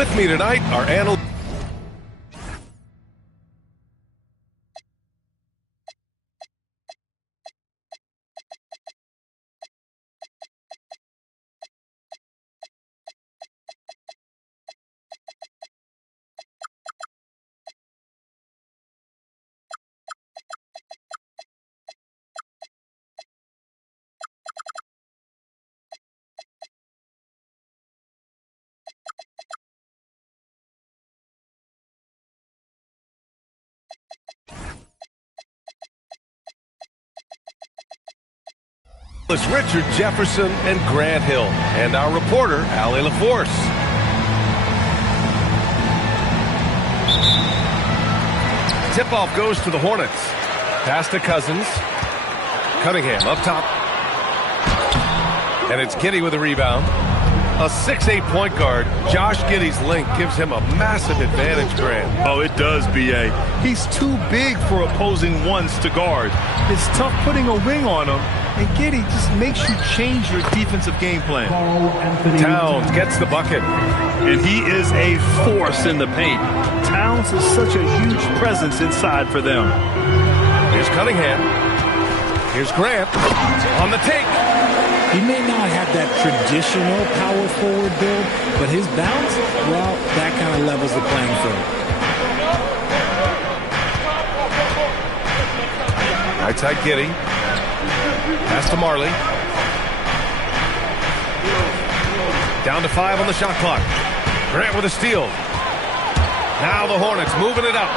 With me tonight are analysts. Richard Jefferson and Grant Hill, and our reporter, Allie LaForce. Tip-off goes to the Hornets. Pass to Cousins. Cunningham up top. And it's Giddey with a rebound. A 6'8" point guard, Josh Giddey's length gives him a massive advantage, Grant. Oh, it does, B.A. He's too big for opposing ones to guard. It's tough putting a wing on him, and Giddey just makes you change your defensive game plan. Towns gets the bucket. And he is a force in the paint. Towns is such a huge presence inside for them. Here's Cunningham. Here's Grant on the take. He may not have that traditional power forward build, but his bounce, well, that kind of levels the playing field. Right side Giddey. Pass to Marley. Down to 5 on the shot clock. Grant with a steal. Now the Hornets moving it up.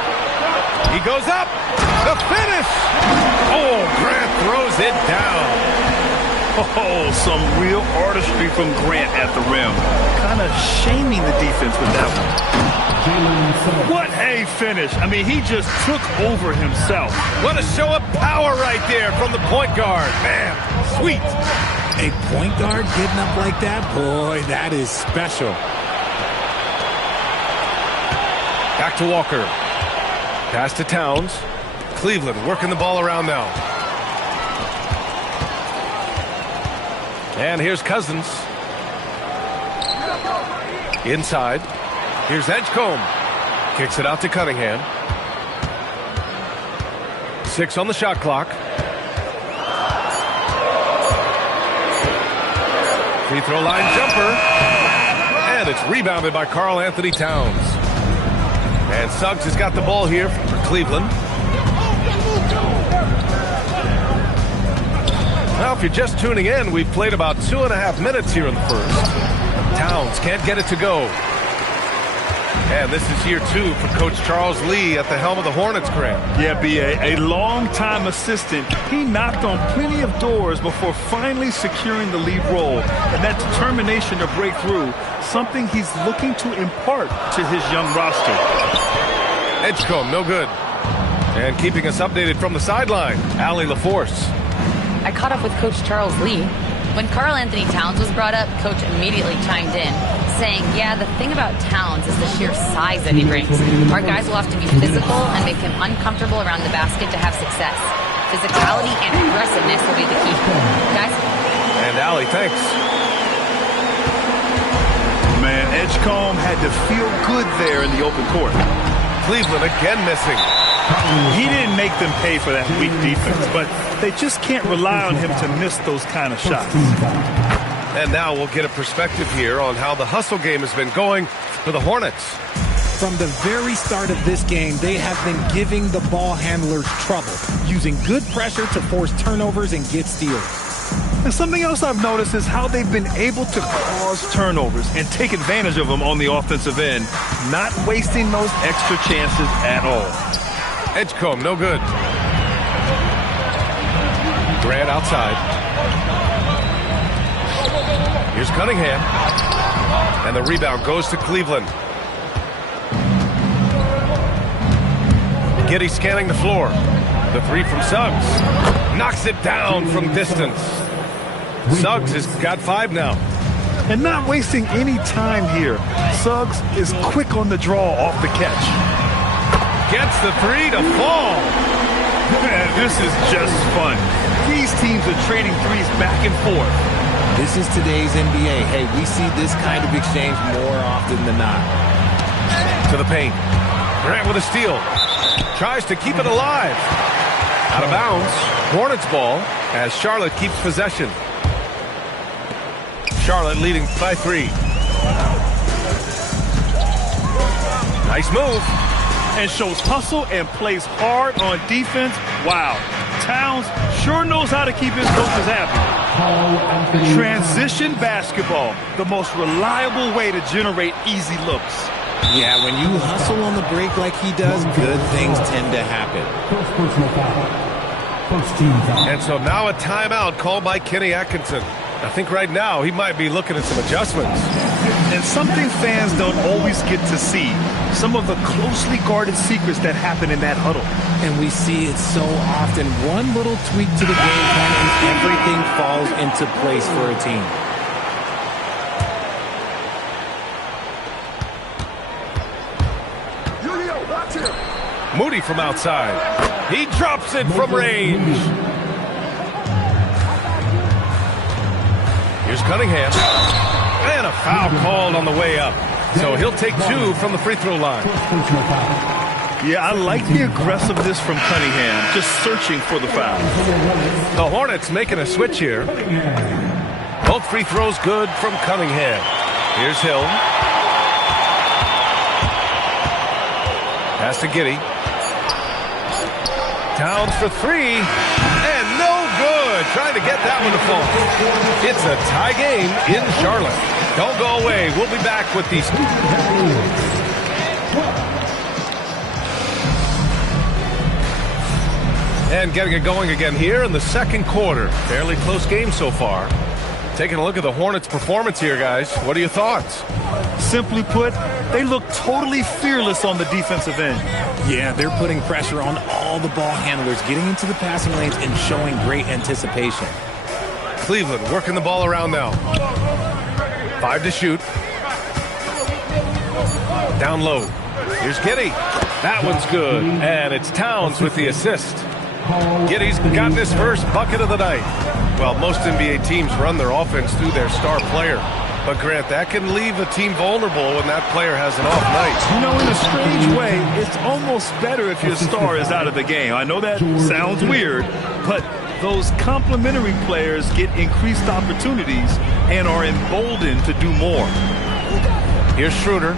He goes up. The finish. Oh, Grant throws it down. Oh, some real artistry from Grant at the rim. Kind of shaming the defense with that one. What a finish. I mean, he just took over himself. What a show of power right there from the point guard. Man, sweet. A point guard getting up like that? Boy, that is special. Back to Walker. Pass to Towns. Cleveland working the ball around now. And here's Cousins. Inside. Here's Edgecombe. Kicks it out to Cunningham. 6 on the shot clock. Free throw line jumper. And it's rebounded by Karl Anthony Towns. And Suggs has got the ball here for Cleveland. Now, if you're just tuning in, we've played about 2.5 minutes here in the first. Towns can't get it to go. And this is year 2 for Coach Charles Lee at the helm of the Hornets, Grant. Yeah, B.A., a long-time assistant. He knocked on plenty of doors before finally securing the lead role. And that determination to break through, something he's looking to impart to his young roster. Edgecombe, no good. And keeping us updated from the sideline, Allie LaForce. I caught up with Coach Charles Lee. When Karl Anthony Towns was brought up, Coach immediately chimed in, saying, yeah, the thing about Towns is the sheer size that he brings. Our guys will have to be physical and make him uncomfortable around the basket to have success. Physicality and aggressiveness will be the key. Guys? And Allie, thanks. Man, Edgecombe had to feel good there in the open court. Cleveland again missing. He didn't make them pay for that weak defense, but they just can't rely on him to miss those kind of shots. And now we'll get a perspective here on how the hustle game has been going for the Hornets. From the very start of this game, they have been giving the ball handlers trouble, using good pressure to force turnovers and get steals. And something else I've noticed is how they've been able to cause turnovers and take advantage of them on the offensive end, not wasting those extra chances at all. Edgecombe, no good. Grant outside. Here's Cunningham. And the rebound goes to Cleveland. Giddey scanning the floor. The 3 from Suggs. Knocks it down from distance. Suggs has got 5 now. And not wasting any time here. Suggs is quick on the draw off the catch. Gets the 3 to fall. Man, this is just fun. These teams are trading threes back and forth. This is today's NBA. Hey, we see this kind of exchange more often than not. to the paint. Grant with a steal. Tries to keep it alive. Out of bounds. Hornets ball as Charlotte keeps possession. Charlotte leading by 3. Nice move. And shows hustle and plays hard on defense. Wow. Towns sure knows how to keep his coaches happy. Transition basketball, the most reliable way to generate easy looks. Yeah, when you hustle on the break like he does, good things tend to happen. And so now a timeout called by Kenny Atkinson. I think right now he might be looking at some adjustments. And something fans don't always get to see, some of the closely guarded secrets that happen in that huddle. And we see it so often. One little tweak to the game plan and everything falls into place for a team. Moody from outside. He drops it from range. Here's Cunningham. And a foul called on the way up. So he'll take 2 from the free throw line. Yeah, I like the aggressiveness from Cunningham, just searching for the foul. The Hornets making a switch here. Both free throws good from Cunningham. Here's Hill. Pass to Giddey. Towns for 3. And no good. Trying to get that one to fall. It's a tie game in Charlotte. Don't go away. We'll be back with these. And getting it going again here in the second quarter. Fairly close game so far. Taking a look at the Hornets' performance here, guys. What are your thoughts? Simply put, they look totally fearless on the defensive end. Yeah, they're putting pressure on all the ball handlers, getting into the passing lanes and showing great anticipation. Cleveland working the ball around now. 5 to shoot. Down low. Here's Giddey. That one's good. And it's Towns with the assist. Giddey's got his first bucket of the night. Well, most NBA teams run their offense through their star player. But, Grant, that can leave a team vulnerable when that player has an off night. You know, in a strange way, it's almost better if your star is out of the game. I know that sounds weird, but those complementary players get increased opportunities and are emboldened to do more. Here's Schroeder.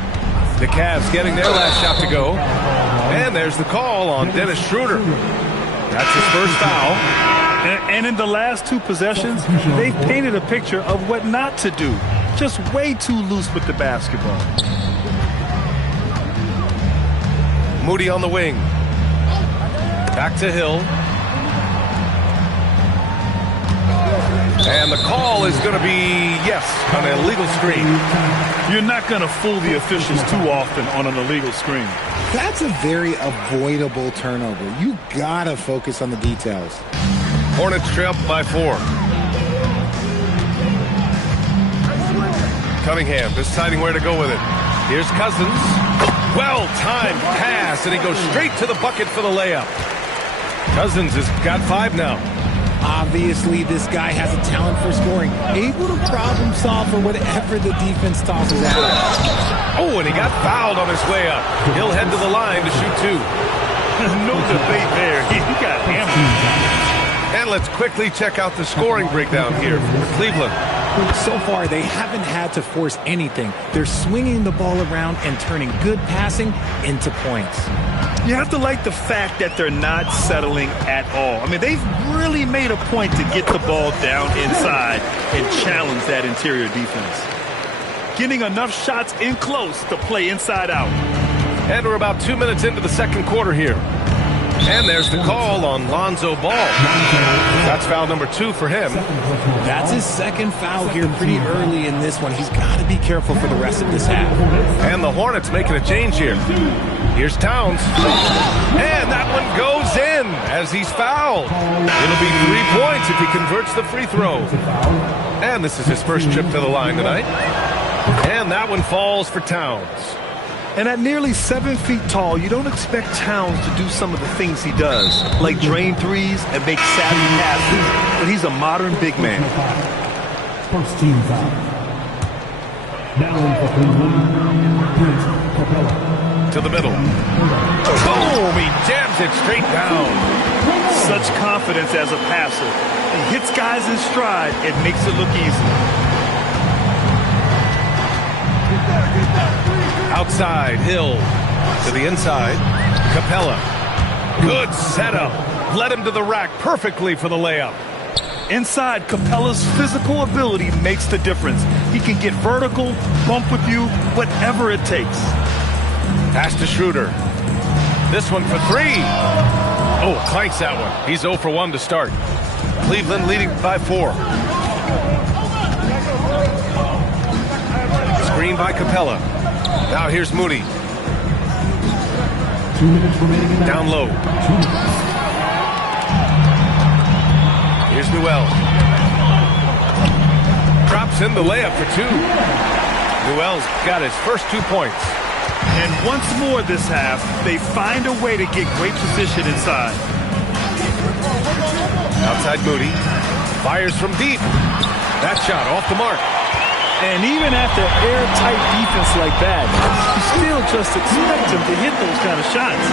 The Cavs getting their last shot to go. And there's the call on Dennis Schroeder. That's his first foul. And in the last 2 possessions, they've painted a picture of what not to do. Just way too loose with the basketball. Moody on the wing. Back to Hill. And the call is going to be, yes, an illegal screen. You're not going to fool the officials too often on an illegal screen. That's a very avoidable turnover. You got to focus on the details. Hornets trail by 4. Cunningham deciding where to go with it. Here's Cousins. Well-timed pass, and he goes straight to the bucket for the layup. Cousins has got 5 now. Obviously, this guy has a talent for scoring. Able to problem solve for whatever the defense tosses at him. Oh, and he got fouled on his way up. He'll head to the line to shoot 2. No debate there. He got hammered. And let's quickly check out the scoring breakdown here for Cleveland. So far, they haven't had to force anything. They're swinging the ball around and turning good passing into points. You have to like the fact that they're not settling at all. I mean, they've really made a point to get the ball down inside and challenge that interior defense. Getting enough shots in close to play inside out. And we're about 2 minutes into the second quarter here. And there's the call on Lonzo Ball. That's foul number 2 for him. That's his second foul here pretty early in this one. He's got to be careful for the rest of this half. And the Hornets making a change here. Here's Towns. And that one goes in as he's fouled. It'll be 3 points if he converts the free throw. And this is his first trip to the line tonight. And that one falls for Towns. And at nearly 7 feet tall, you don't expect Towns to do some of the things he does, like drain threes and make savvy passes, but he's a modern big man. First team foul. Now in for Cleveland, To the middle. Boom! He jams it straight down. Such confidence as a passer. He hits guys in stride. It makes it look easy. Outside, Hill. To the inside. Capella. Good setup. Led him to the rack perfectly for the layup. Inside, Capella's physical ability makes the difference. He can get vertical, bump with you, whatever it takes. Pass to Schroeder. This one for three. Oh, clanks that one. He's 0 for 1 to start. Cleveland leading by 4. Screen by Capella. Now here's Moody. Down low. Here's Newell. Drops in the layup for 2. Newell's got his first 2 points. And once more this half, they find a way to get great position inside. Outside Moody. Fires from deep. That shot off the mark. And even after airtight defense like that, you still just expect him to hit those kind of shots.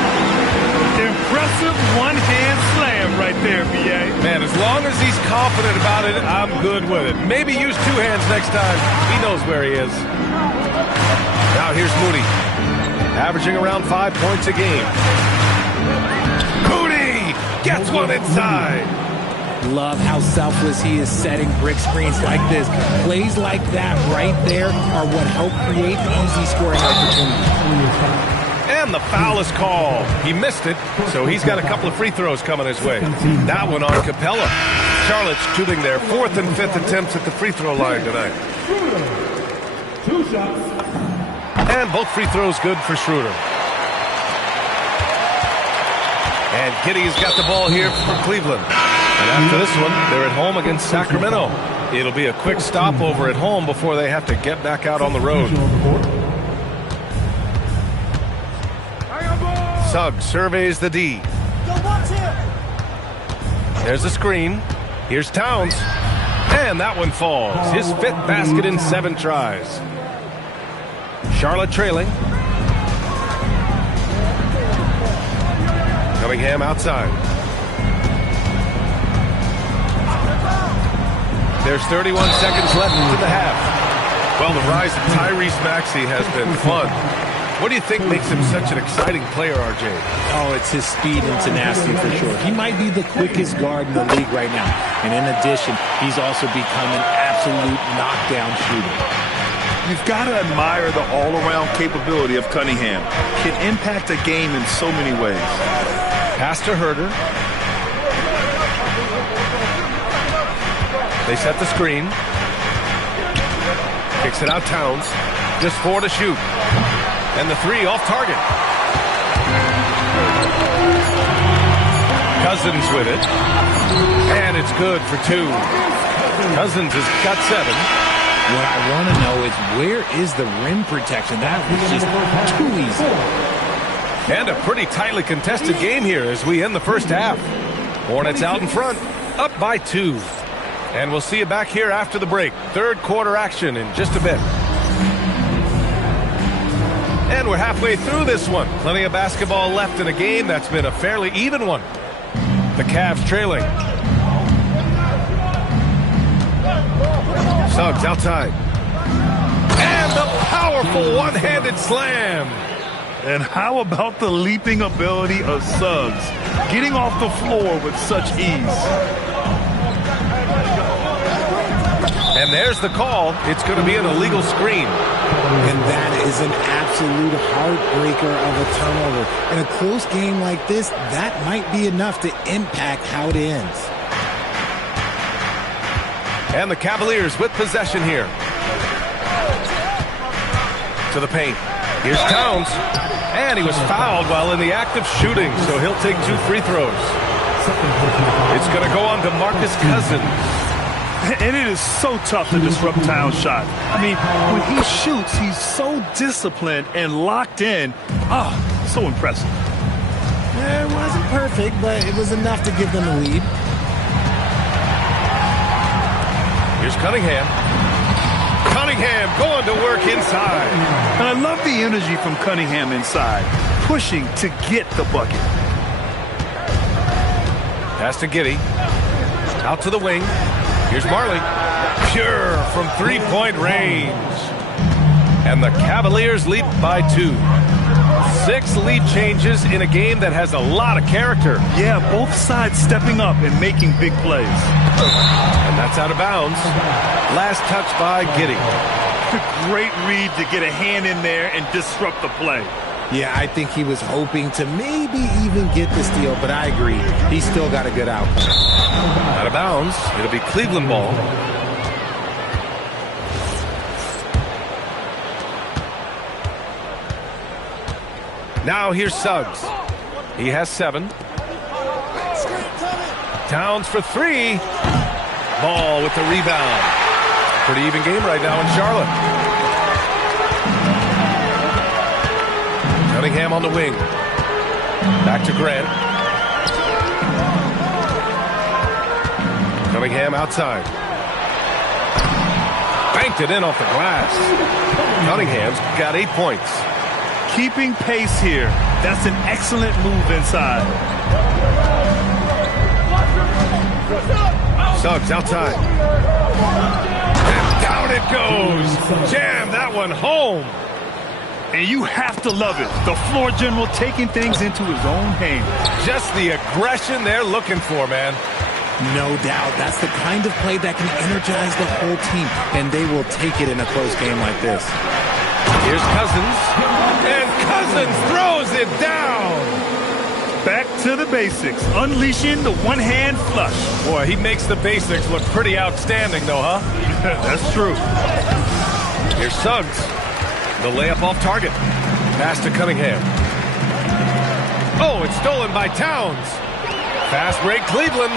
Impressive one-hand slam right there, B.A. Man, as long as he's confident about it, I'm good with it. Maybe use 2 hands next time. He knows where he is. Now here's Moody. Averaging around 5 points a game. Moody gets one inside. Love how selfless he is setting brick screens like this. Plays like that right there are what help create easy scoring opportunities. And the foul is called. He missed it, so he's got a couple of free throws coming his way. That one on Capella. Charlotte shooting their 4th and 5th attempts at the free throw line tonight. 2 shots. And both free throws good for Schroeder. And Giddey's got the ball here for Cleveland. And after this one, they're at home against Sacramento. It'll be a quick stopover at home before they have to get back out on the road. Suggs surveys the D. There's the screen. Here's Towns. And that one falls. His 5th basket in 7 tries. Charlotte trailing. Cunningham outside. There's 31 seconds left into the half. Well, the rise of Tyrese Maxey has been fun. What do you think makes him such an exciting player, RJ? Oh, it's his speed and tenacity for sure. He might be the quickest guard in the league right now. And in addition, he's also become an absolute knockdown shooter. You've got to admire the all-around capability of Cunningham. Can impact a game in so many ways. Pass to Herder. They set the screen. Kicks it out Towns. Just 4 to shoot. And the 3 off target. Cousins with it. And it's good for 2. Cousins has got 7. What I want to know is where is the rim protection? That was just too easy. And a pretty tightly contested game here as we end the first half. Hornets out in front, up by 2. And we'll see you back here after the break. 3rd quarter action in just a bit. And we're halfway through this one. Plenty of basketball left in a game that's been a fairly even one. The Cavs trailing. Suggs outside. And the powerful one-handed slam. And how about the leaping ability of Suggs? Getting off the floor with such ease. And there's the call. It's going to be an illegal screen. And that is an absolute heartbreaker of a turnover. In a close game like this, that might be enough to impact how it ends. And the Cavaliers with possession here. To the paint. Here's Towns. And he was fouled while in the act of shooting, so he'll take 2 free throws. It's going to go on to Marcus Cousins. And it is so tough to disrupt Towns' shot. I mean, when he shoots, he's so disciplined and locked in. Oh, so impressive. It wasn't perfect, but it was enough to give them a lead. Here's Cunningham. Cunningham going to work inside. And I love the energy from Cunningham inside, pushing to get the bucket. Pass to Giddey. Out to the wing. Here's Marley. Pure from three-point range. And the Cavaliers lead by 2. 6 lead changes in a game that has a lot of character. Yeah, both sides stepping up and making big plays. And that's out of bounds. Last touch by Giddey. Great read to get a hand in there and disrupt the play. Yeah, I think he was hoping to maybe even get the steal, but I agree. He's still got a good outcome. Out of bounds. It'll be Cleveland ball. Now here's Suggs. He has 7. Towns for 3. Ball with the rebound. Pretty even game right now in Charlotte. Cunningham on the wing. Back to Grant. Cunningham outside. Banked it in off the glass. Cunningham's got 8 points. Keeping pace here. That's an excellent move inside. Suggs outside. And down it goes. Jam that one home. And you have to love it. The floor general taking things into his own hands. Just the aggression they're looking for, man. No doubt. That's the kind of play that can energize the whole team, and they will take it in a close game like this. Here's Cousins. And Cousins throws it down. Back to the basics. Unleashing the one-hand flush. Boy, he makes the basics look pretty outstanding, though, huh? That's true. Here's Suggs. The layup off target. Pass to Cunningham. Oh, it's stolen by Towns. Fast break, Cleveland.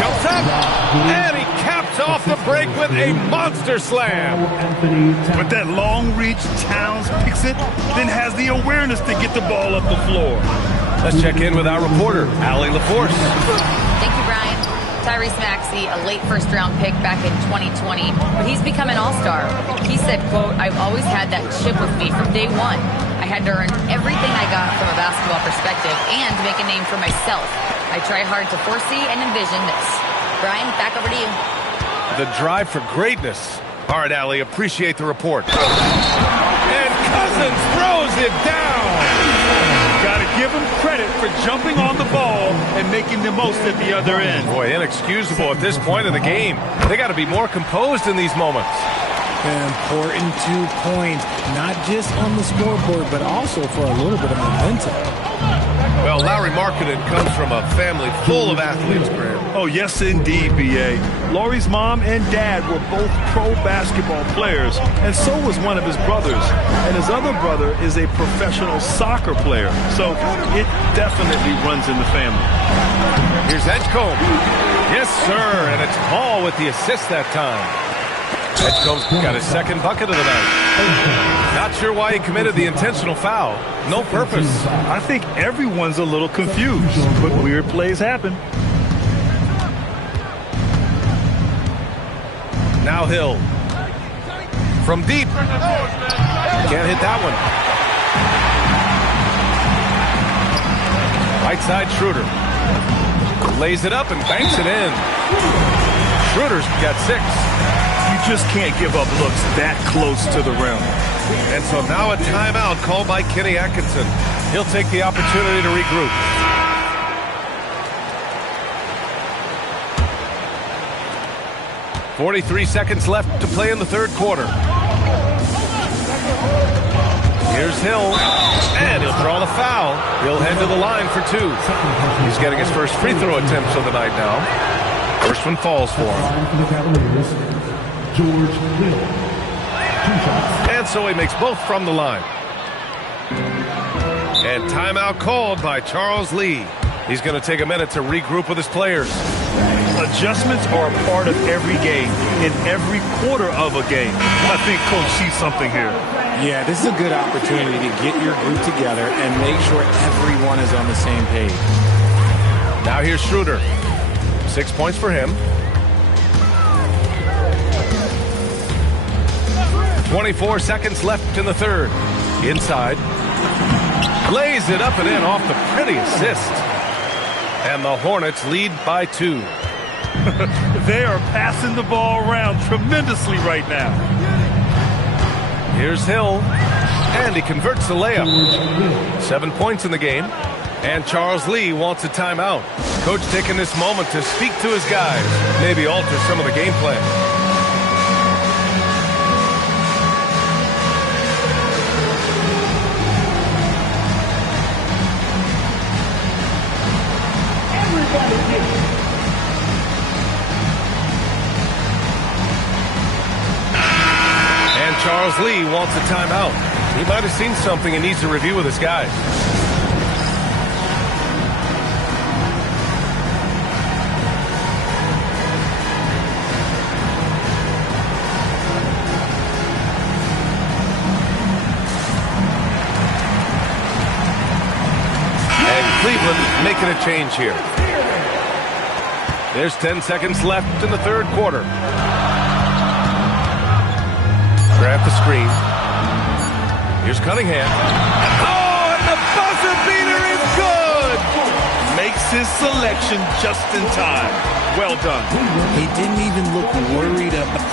Jumps up. And he caps off the break with a monster slam. With that long reach, Towns picks it, then has the awareness to get the ball up the floor. Let's check in with our reporter, Allie LaForce. Thank you, Brian. Tyrese Maxey, a late first-round pick back in 2020, but he's become an all-star. He said, quote, "I've always had that chip with me from day one. I had to earn everything I got from a basketball perspective and make a name for myself. I try hard to foresee and envision this." Brian, back over to you. The drive for greatness. All right, Allie, appreciate the report. And Cousins throws it down. Got to give him credit for jumping on the ball and making the most at the other end. Boy, inexcusable at this point of the game. They got to be more composed in these moments. An important 2 points, not just on the scoreboard, but also for a little bit of momentum. Well, Larry Markkinen comes from a family full of athletes, Graham. Oh, yes, indeed, B.A. Laurie's mom and dad were both pro basketball players, and so was one of his brothers. And his other brother is a professional soccer player, so it definitely runs in the family. Here's Edgecombe. Yes, sir, and it's Paul with the assist that time. Edgecombe's got his second bucket of the night. Not sure why he committed the intentional foul. No purpose. I think everyone's a little confused, but weird plays happen. Now Hill. From deep. Can't hit that one. Right side Schroeder. Lays it up and banks it in. Schroeder's got 6. You just can't give up looks that close to the rim. And so now a timeout called by Kenny Atkinson. He'll take the opportunity to regroup. .43 seconds left to play in the third quarter. Here's Hill, and he'll draw the foul. He'll head to the line for 2. He's getting his first free throw attempts of the night now. First one falls for him. George Hill. 2 shots. And so he makes both from the line. And timeout called by Charles Lee. He's going to take a minute to regroup with his players. Adjustments are a part of every game, in every quarter of a game. I think Coach sees something here. Yeah, this is a good opportunity to get your group together and make sure everyone is on the same page. Now here's Schroeder. 6 points for him. 24 seconds left in the third. Inside. Lays it up and in off the pretty assist. And the Hornets lead by 2. They are passing the ball around tremendously right now. Here's Hill. And he converts the layup. 7 points in the game. And Charles Lee wants a timeout. Coach taking this moment to speak to his guys. Maybe alter some of the game plan. And Charles Lee wants a timeout. He might have seen something and needs to review with his guys. Cleveland making a change here. There's 10 seconds left in the third quarter. Grab the screen. Here's Cunningham. Oh, and the buzzer beater is good! Makes his selection just in time. Well done. He didn't even look worried about.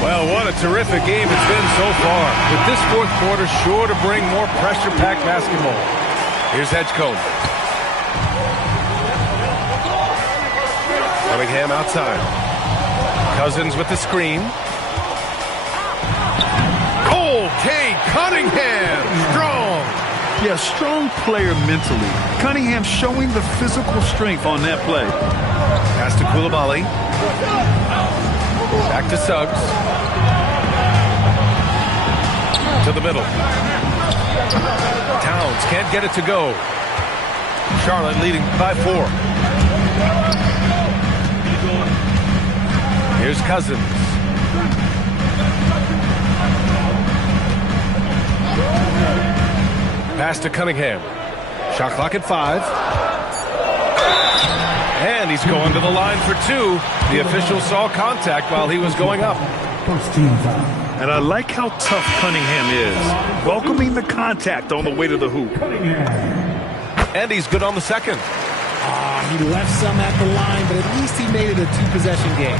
Well, what a terrific game it's been so far. With this fourth quarter sure to bring more pressure-packed basketball. Here's Edgecombe. Cunningham outside. Cousins with the screen. Okay, Cunningham! Strong! Yeah, strong player mentally. Cunningham showing the physical strength on that play. Pass to Coulibaly. Back to Suggs. To the middle. Towns can't get it to go. Charlotte leading by 4. Here's Cousins. Pass to Cunningham. Shot clock at 5. And he's going to the line for 2. The official saw contact while he was going up. First team foul. And I like how tough Cunningham is, welcoming the contact on the way to the hoop. And he's good on the second. He left some at the line, but at least he made it a 2-possession game.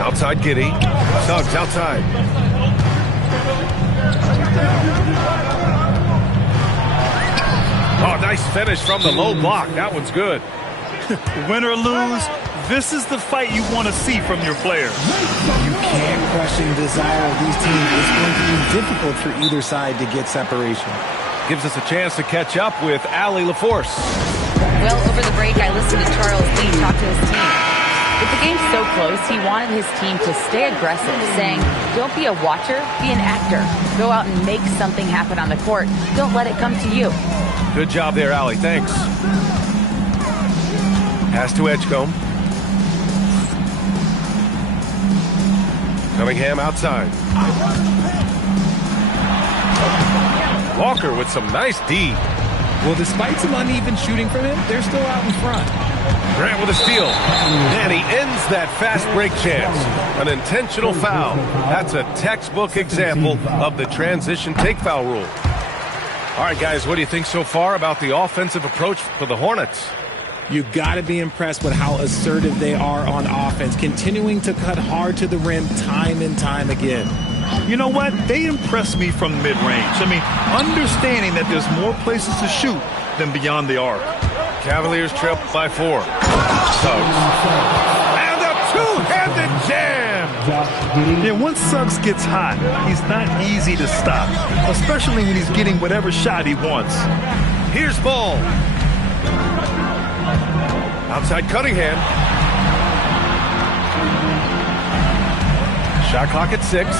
Outside Giddey. Suggs outside. Oh, nice finish from the low block. That one's good. Win or lose, this is the fight you want to see from your players. You can't question the desire of these teams. It's going to be difficult for either side to get separation. Gives us a chance to catch up with Allie LaForce. Well, over the break, I listened to Charles Lee talk to his team. With the game so close, he wanted his team to stay aggressive, saying, don't be a watcher, be an actor. Go out and make something happen on the court. Don't let it come to you. Good job there, Allie. Thanks. Pass to Edgecombe. Cunningham outside. Walker with some nice D. Well, despite some uneven shooting from him, they're still out in front. Grant with a steal. And he ends that fast break chance. An intentional foul. That's a textbook example of the transition take foul rule. All right, guys, what do you think so far about the offensive approach for the Hornets? You've got to be impressed with how assertive they are on offense, continuing to cut hard to the rim time and time again. You know what? They impress me from mid-range. I mean, understanding that there's more places to shoot than beyond the arc. Cavaliers trail by 4. Suggs. And a two-handed jam! Yeah, once Suggs gets hot, he's not easy to stop, especially when he's getting whatever shot he wants. Here's Ball. Outside Cunningham. Shot clock at 6.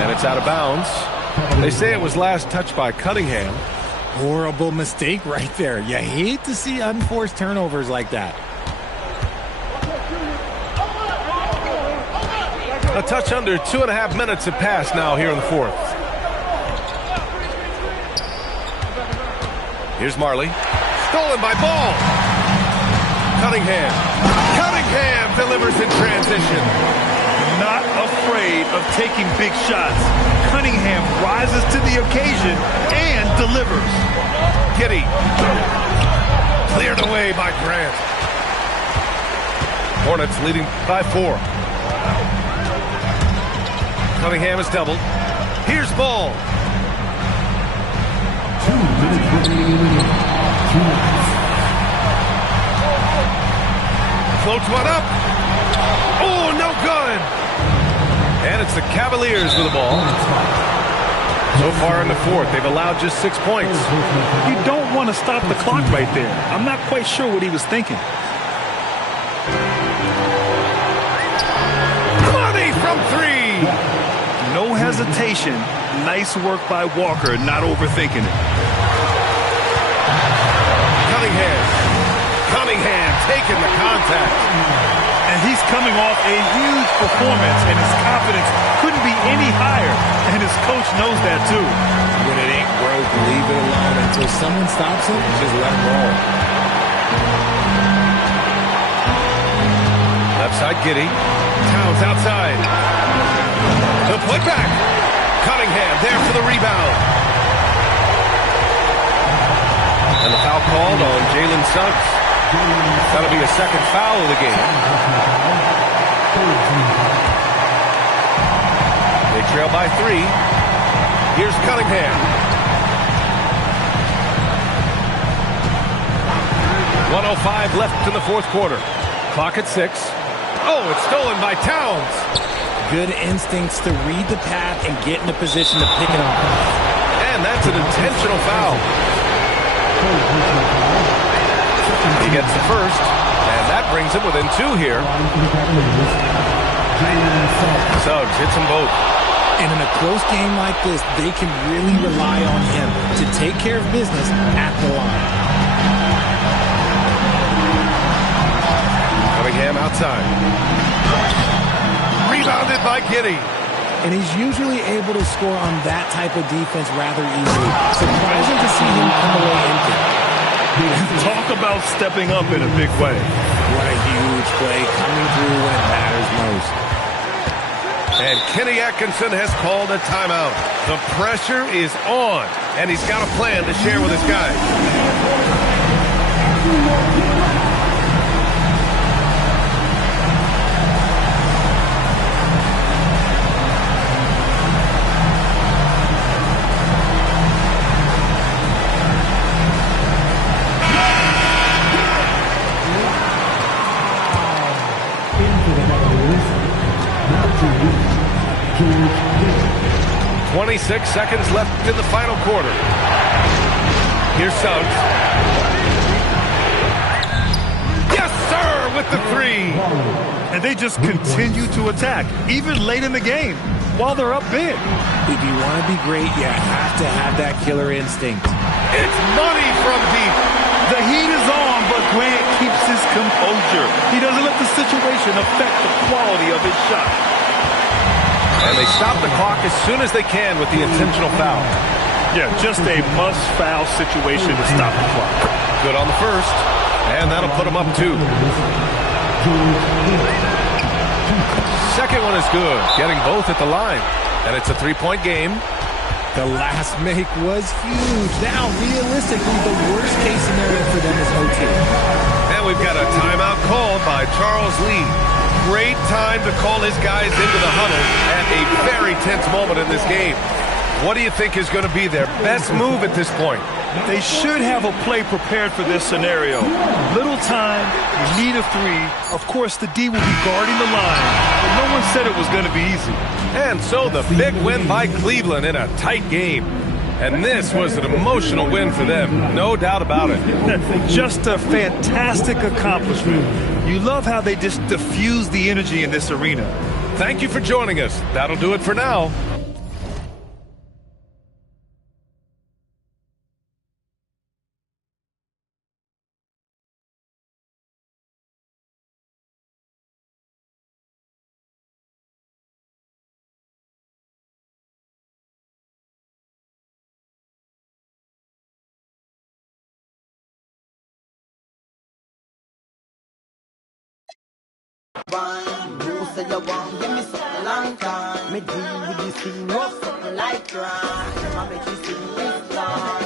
And it's out of bounds. They say it was last touched by Cunningham. Horrible mistake right there. You hate to see unforced turnovers like that. A touch under 2.5 minutes have passed now here in the fourth. Here's Marley. Stolen by Ball. Cunningham. Cunningham delivers in transition. Not afraid of taking big shots. Cunningham rises to the occasion and delivers. Giddey. Cleared away by Grant. Hornets leading by 4. Cunningham is doubled. Here's Ball. 2 minutes remaining. 2 minutes. Floats one up. Oh, no good. And it's the Cavaliers with the ball. So far in the fourth, they've allowed just 6 points. You don't want to stop the clock right there. I'm not quite sure what he was thinking. Money from 3. No hesitation. Nice work by Walker, not overthinking it. Cunningham taking the contact. And he's coming off a huge performance, and his confidence couldn't be any higher. And his coach knows that, too. When it ain't broke, leave it alone until someone stops him. Just let him roll. Left side, Giddey. Towns outside. The putback. Cunningham there for the rebound. And the foul called on Jalen Suggs. That'll be a second foul of the game. They trail by 3. Here's Cunningham. 1:05 left in the fourth quarter. Clock at 6. Oh, it's stolen by Towns. Good instincts to read the path and get in a position to pick it up. And that's an intentional foul. He gets the first, and that brings him within 2 here. Suggs hits them both. And in a close game like this, they can really rely on him to take care of business at the line. Cunningham outside. Rebounded by Giddey. And he's usually able to score on that type of defense rather easily. Surprising to see him come away empty. Talk about stepping up in a big way. What a huge play coming through when it matters most. And Kenny Atkinson has called a timeout. The pressure is on, and he's got a plan to share with his guys. George Hill. 26 seconds left in the final quarter. Here's Suggs. Yes, sir, with the 3. And they just continue to attack, even late in the game, while they're up big. If you want to be great, you have to have that killer instinct. It's money from deep. The heat is on, but Grant keeps his composure. He doesn't let the situation affect the quality of his shot. And they stop the clock as soon as they can with the intentional foul. Yeah, just a must-foul situation to stop the clock. Good on the first, and that'll put them up 2. Second one is good, getting both at the line. And it's a 3-point game. The last make was huge. Now, realistically, the worst-case scenario for them is OT. And we've got a timeout called by Charles Lee. Great time to call his guys into the huddle at a very tense moment in this game. What do you think is going to be their best move at this point? They should have a play prepared for this scenario. Little time, you need a 3. Of course, the D will be guarding the line, but no one said it was going to be easy. And so the big win by Cleveland in a tight game. And this was an emotional win for them, no doubt about it. Just a fantastic accomplishment. You love how they just diffuse the energy in this arena. Thank you for joining us. That'll do it for now. One, you say you want, give me something long time. Me deal with this thing, no something like crime. I make you sing this song.